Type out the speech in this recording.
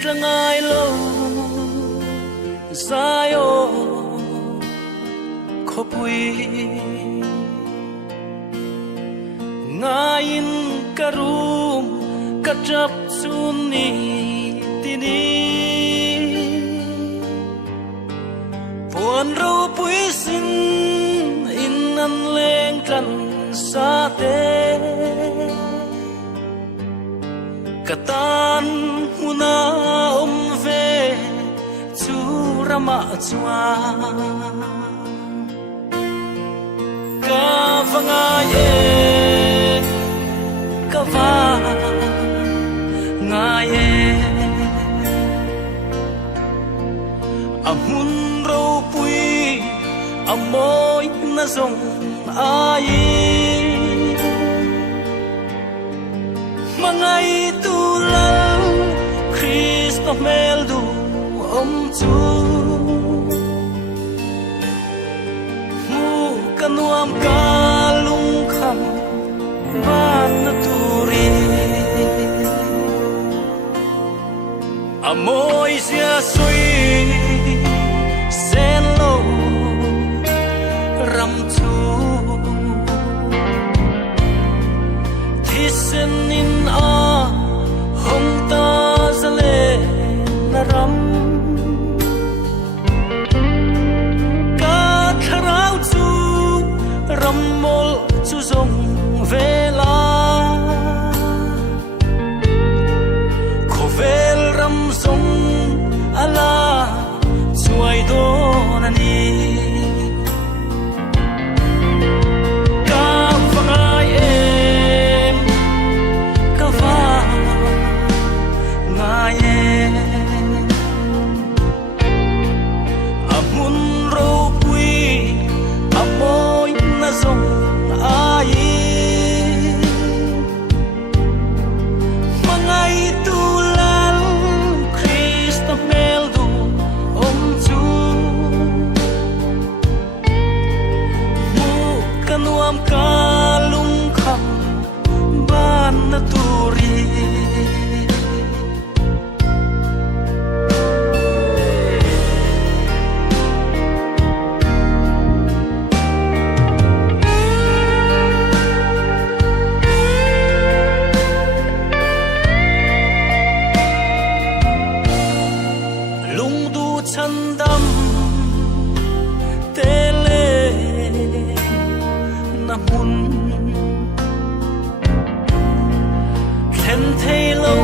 tlangai lo zayo khopui ngain karum kajap suni tini puan ro pui sin in an leng tlan sa te katan huna ve chu rama chua ka vanga ye ka va nga ye amun ro pui amoy na zong ai mangai tu lau Cristo mel du chu mu kanuam ka lung kham ban na turi amoy sia sui sen lo ram chu thisen in a hong ta zale na ram ka tharau chu ram mol chu zong vela khovel ram zong ala chuai don ani ka vangai em ka va ngai amun ro pui amoy na zong ai mangai tu lal Cristo mel du chu mu kanuam ka lung kham ban na turi lung du chan dam tele na hun khen thei lo